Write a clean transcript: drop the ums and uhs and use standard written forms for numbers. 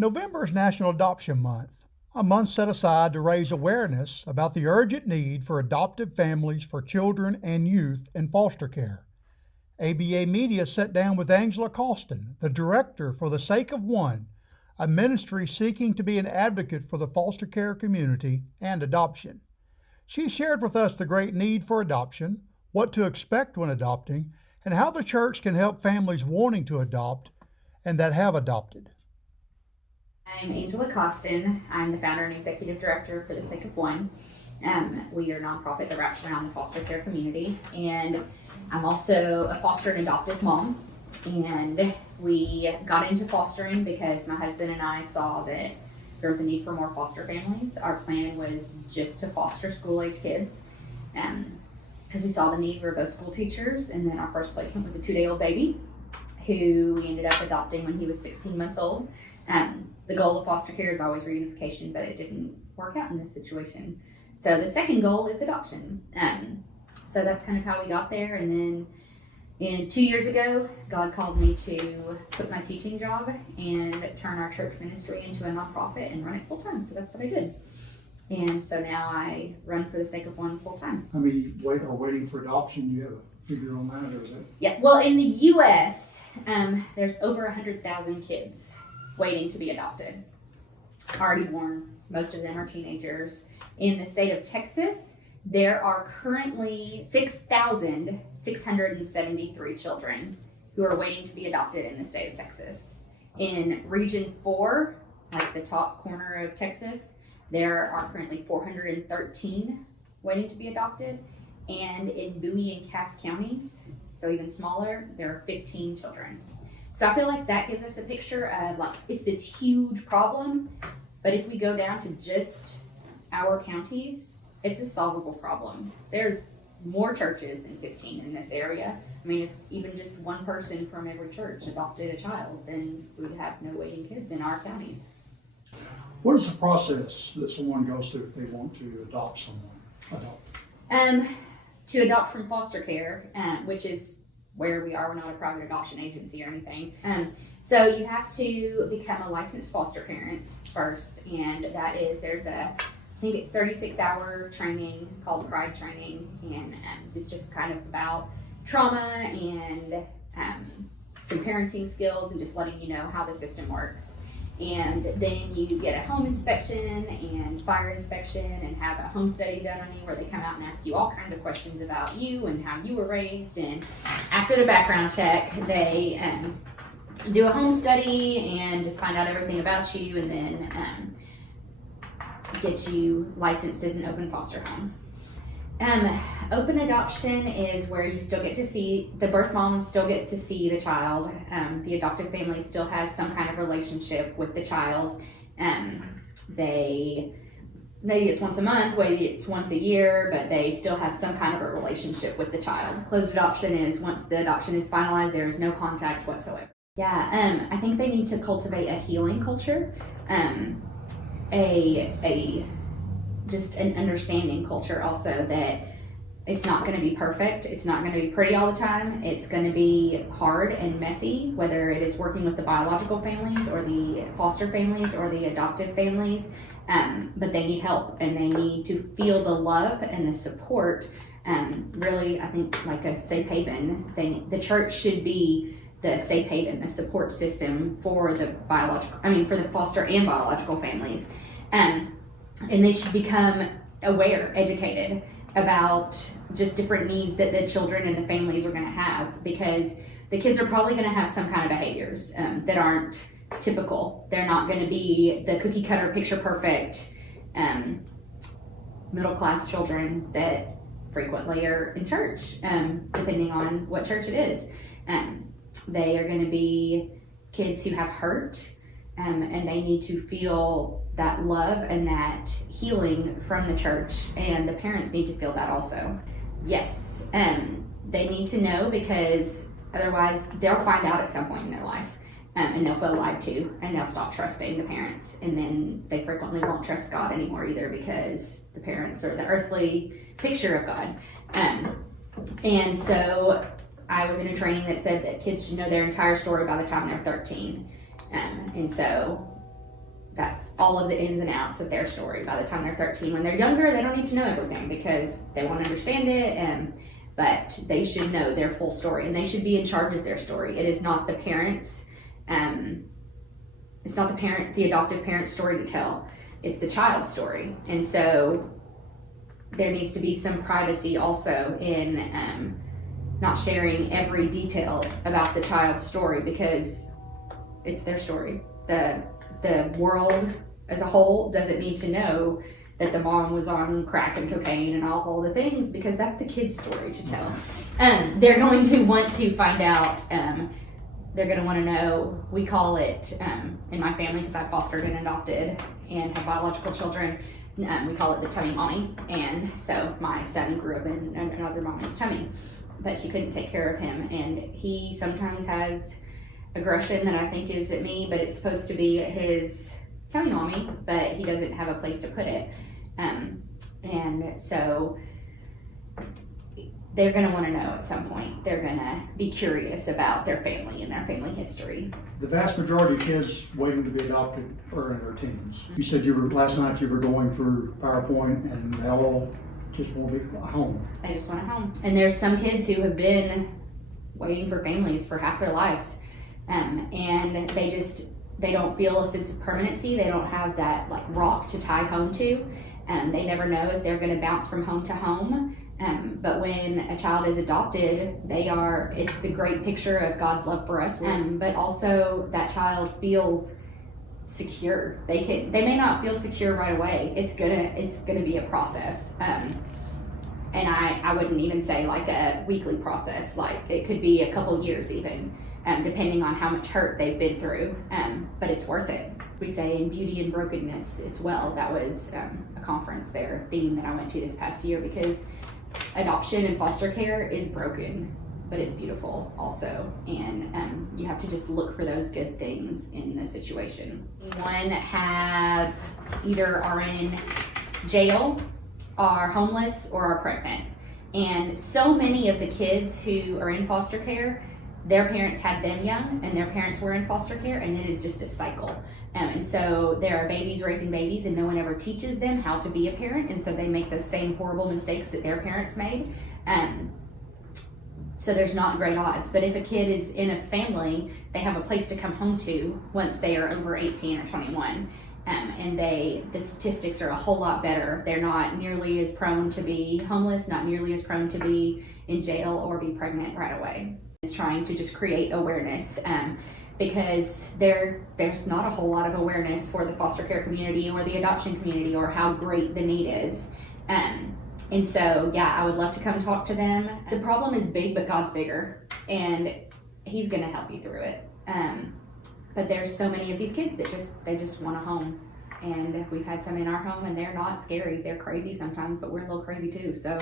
November is National Adoption Month, a month set aside to raise awareness about the urgent need for adoptive families for children and youth in foster care. ABA Media sat down with Angela Coston, the director for The Sake of One, a ministry seeking to be an advocate for the foster care community and adoption. She shared with us the great need for adoption, what to expect when adopting, and how the church can help families wanting to adopt and that have adopted. I'm Angela Coston. I'm the founder and executive director for The Sake of One. We are a nonprofit that wraps around the foster care community, and I'm also a foster and adoptive mom. And we got into fostering because my husband and I saw that there was a need for more foster families. Our plan was just to foster school-age kids, because we saw the need. We were both school teachers, and then our first placement was a 2-day-old baby who we ended up adopting when he was 16 months old. The goal of foster care is always reunification, but it didn't work out in this situation. So the second goal is adoption. So that's kind of how we got there. And then 2 years ago, God called me to quit my teaching job and turn our church ministry into a nonprofit and run it full time. So that's what I did. And so now I run for The Sake of One full time. How many are waiting for adoption? Do you have a figure on that, or is it? Yeah, well, in the U.S., there's over 100,000 kids waiting to be adopted, already born. Most of them are teenagers. In the state of Texas, there are currently 6,673 children who are waiting to be adopted in the state of Texas. In Region 4, like the top corner of Texas, there are currently 413 waiting to be adopted. And in Bowie and Cass counties, so even smaller, there are 15 children. So I feel like that gives us a picture of, like, it's this huge problem, but if we go down to just our counties, it's a solvable problem. There's more churches than 15 in this area. I mean, if even just one person from every church adopted a child, then we would have no waiting kids in our counties. What is the process that someone goes through if they want to adopt someone? To adopt from foster care, which is where we are. We're not a private adoption agency or anything. So you have to become a licensed foster parent first, and that is, I think it's 36-hour training called Pride Training, and it's just kind of about trauma and some parenting skills and just letting you know how the system works. And then you get a home inspection and fire inspection and have a home study done on you where they come out and ask you all kinds of questions about you and how you were raised. And after the background check, they do a home study and just find out everything about you, and then get you licensed as an open foster home. Open adoption is where you still get to see, the birth mom still gets to see the child. The adoptive family still has some kind of relationship with the child. Maybe it's once a month, maybe it's once a year, but they still have some kind of a relationship with the child. Closed adoption is once the adoption is finalized, there is no contact whatsoever. Yeah, I think they need to cultivate a healing culture, just an understanding culture also, that it's not going to be perfect. It's not going to be pretty all the time. It's going to be hard and messy, whether it is working with the biological families or the foster families or the adoptive families. But they need help, and they need to feel the love and the support. Really, I think, like a safe haven thing. The church should be the safe haven, the support system for the for the foster and biological families. And they should become aware, educated about just different needs that the children and the families are going to have, because the kids are probably going to have some kind of behaviors that aren't typical. They're not going to be the cookie cutter, picture perfect middle class children that frequently are in church, depending on what church it is. They are going to be kids who have hurt, and they need to feel that love and that healing from the church, and the parents need to feel that also. Yes, they need to know, because otherwise they'll find out at some point in their life, and they'll feel lied to, and they'll stop trusting the parents, and then they frequently won't trust God anymore either, because the parents are the earthly picture of God. And so I was in a training that said that kids should know their entire story by the time they're 13. And so that's all of the ins and outs of their story by the time they're 13. When they're younger, they don't need to know everything because they won't understand it, but they should know their full story, and they should be in charge of their story. It is not the parents' the adoptive parent's story to tell. It's the child's story. And so there needs to be some privacy also in not sharing every detail about the child's story, because it's their story. The world as a whole doesn't need to know that the mom was on crack and cocaine and all the things, because that's the kid's story to tell. They're going to want to find out. They're going to want to know, we call it, in my family, because I fostered and adopted and have biological children, we call it the tummy mommy. And so my son grew up in another mommy's tummy, but she couldn't take care of him. And he sometimes has aggression that I think is at me, but it's supposed to be at his tummy mommy, but he doesn't have a place to put it. And so they're going to want to know at some point. They're going to be curious about their family and their family history. The vast majority of kids waiting to be adopted are in their teens. You said last night you were going through PowerPoint, and they all just want to be home. They just want a home. And there's some kids who have been waiting for families for half their lives, and they don't feel a sense of permanency. They don't have that like rock to tie home to. They never know if they're going to bounce from home to home. But when a child is adopted, it's the great picture of God's love for us. But also that child feels secure. They may not feel secure right away. It's gonna be a process. And I wouldn't even say like a weekly process. Like it could be a couple years even, depending on how much hurt they've been through. But it's worth it. We say in beauty and brokenness, it's well. That was a conference theme that I went to this past year, because adoption and foster care is broken, but it's beautiful also. And you have to just look for those good things in the situation. One have either are in jail, are homeless, or are pregnant. And so many of the kids who are in foster care, their parents had them young and their parents were in foster care, and it is just a cycle. And so there are babies raising babies, and no one ever teaches them how to be a parent, and so they make those same horrible mistakes that their parents made. So there's not great odds. But if a kid is in a family, they have a place to come home to once they are over 18 or 21. And the statistics are a whole lot better. They're not nearly as prone to be homeless, not nearly as prone to be in jail or be pregnant right away. It's trying to just create awareness, because there's not a whole lot of awareness for the foster care community or the adoption community, or how great the need is. And so, yeah, I would love to come talk to them. The problem is big, but God's bigger, and He's going to help you through it. But there's so many of these kids that just want a home, and we've had some in our home, and they're not scary. They're crazy sometimes, but we're a little crazy too. So